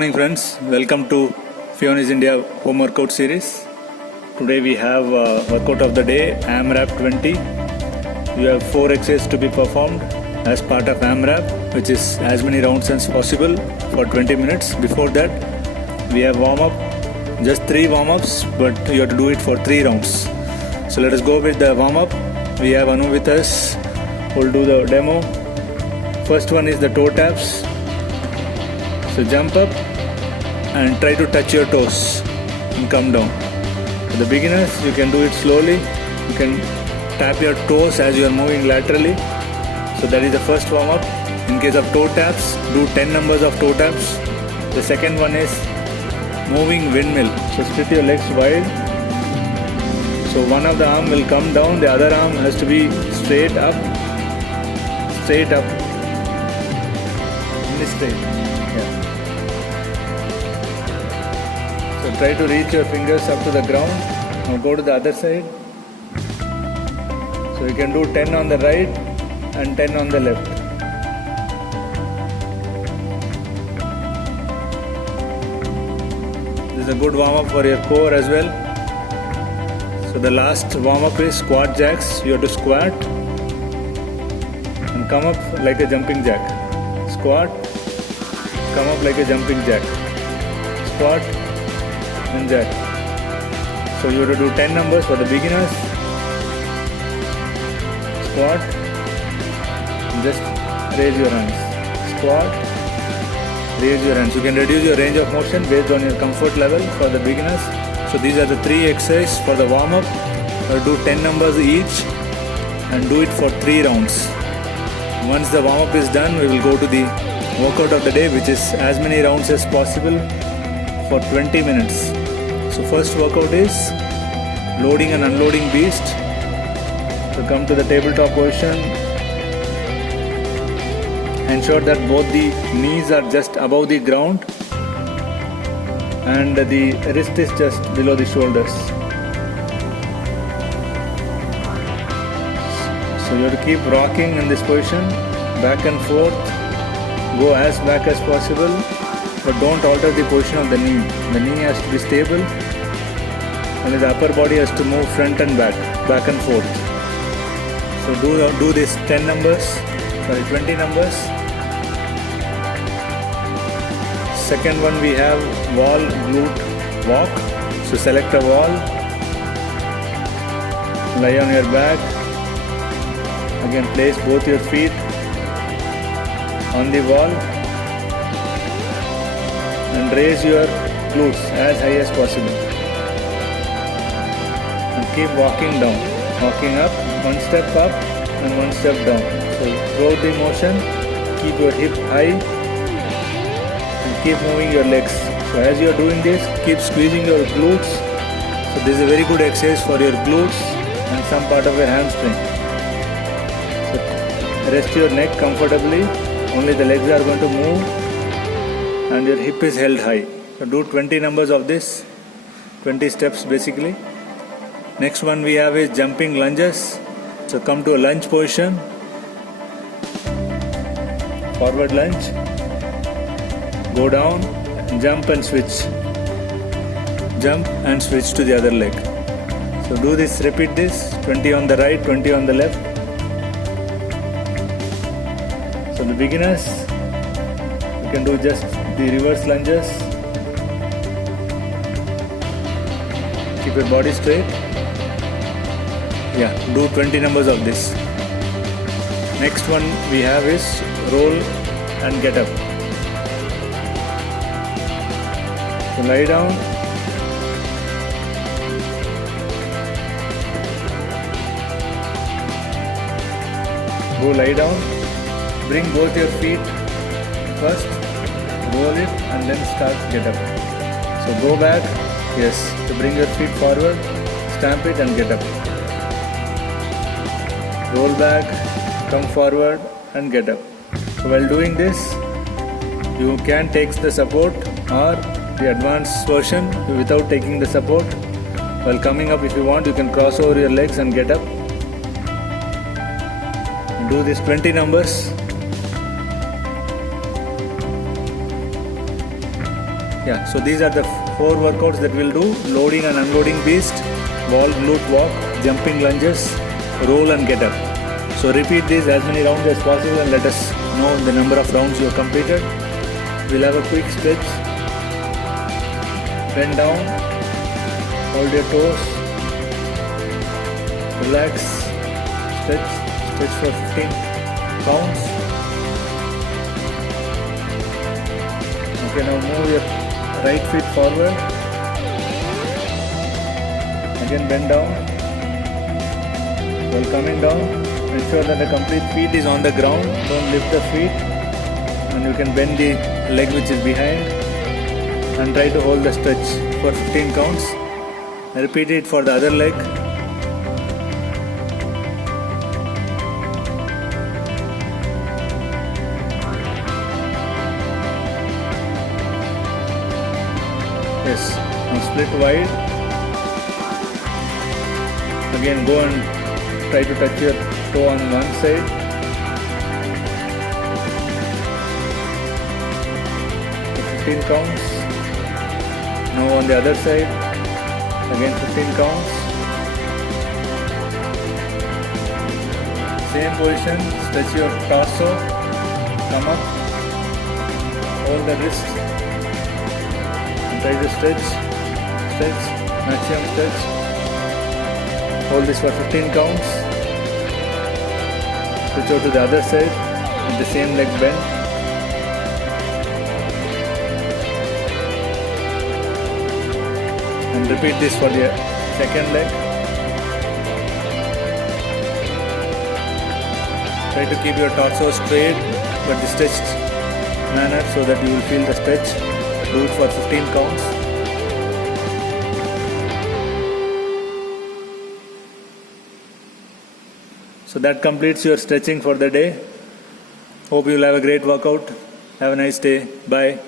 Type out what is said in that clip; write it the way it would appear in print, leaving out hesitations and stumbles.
morning friends, welcome to Fionis India home workout series. Today we have workout of the day, AMRAP 20. You have 4 exercises to be performed as part of AMRAP, which is as many rounds as possible for 20 minutes. Before that we have warm up, just 3 warm-ups, but you have to do it for 3 rounds. So let us go with the warm up. We have Anu with us who will do the demo. First one is the toe taps. So jump up and try to touch your toes and come down. For the beginners, you can do it slowly. You can tap your toes as you are moving laterally. So that is the first warm up. In case of toe taps, do 10 numbers of toe taps. The second one is moving windmill. So split your legs wide. So one of the arm will come down, the other arm has to be straight up. Straight up. Straight. Yeah. So try to reach your fingers up to the ground. Now go to the other side. So you can do 10 on the right and 10 on the left. This is a good warm up for your core as well. So the last warm up is squat jacks. You have to squat and come up like a jumping jack. Squat, come up like a jumping jack. Squat and jack. So you have to do 10 numbers for the beginners. Squat, just raise your hands. Squat, raise your hands. You can reduce your range of motion based on your comfort level for the beginners. So these are the 3 exercises for the warm up. Do 10 numbers each and do it for 3 rounds. Once the warm up is done, we will go to the workout of the day, which is as many rounds as possible for 20 minutes. So first workout is loading and unloading beast. So come to the tabletop position. Ensure that both the knees are just above the ground and the wrist is just below the shoulders. So you have to keep rocking in this position, back and forth. Go as back as possible, but don't alter the position of the knee. The knee has to be stable and the upper body has to move front and back and forth. So do this 10 numbers, 20 numbers. Second one we have wall glute walk. So select a wall, lie on your back. Again place both your feet on the wall and raise your glutes as high as possible. And keep walking down, walking up, one step up and one step down. So throughout the motion, keep your hip high and keep moving your legs. So as you are doing this, keep squeezing your glutes. So this is a very good exercise for your glutes and some part of your hamstring. So rest your neck comfortably. Only the legs are going to move and your hip is held high. So do 20 numbers of this, 20 steps basically. Next one we have is jumping lunges. So come to a lunge position. Forward lunge. Go down, jump and switch. Jump and switch to the other leg. So do this, repeat this, 20 on the right, 20 on the left. So the beginners, you can do just the reverse lunges. Keep your body straight. Yeah, do 20 numbers of this. Next one we have is roll and get up. So lie down. Go lie down. Bring both your feet first, roll it and then start get up. So go back, yes, to bring your feet forward, stamp it and get up. Roll back, come forward and get up. So while doing this, you can take the support or the advanced version without taking the support. While coming up, if you want, you can cross over your legs and get up. Do this 20 numbers. Yeah, so these are the 4 workouts that we'll do: loading and unloading beast, wall glute walk, jumping lunges, roll and get up. So repeat these as many rounds as possible and let us know the number of rounds you have completed. We'll have a quick stretch. Bend down, hold your toes, relax, stretch for 15 counts. Okay, now move your right feet forward. Again bend down. While coming down, ensure that the complete feet is on the ground. Don't lift the feet. And you can bend the leg which is behind and try to hold the stretch for 15 counts. Repeat it for the other leg. Yes, now split wide. Again go and try to touch your toe on one side. For 15 counts. Now on the other side. Again 15 counts. Same position. Stretch your torso. Come up. Hold the wrist. Try to stretch, maximum stretch. Hold this for 15 counts. Switch out to the other side with the same leg bend. And repeat this for the second leg. Try to keep your torso straight but the stretched manner so that you will feel the stretch. Do it for 15 counts. So that completes your stretching for the day. Hope you will have a great workout. Have a nice day. Bye.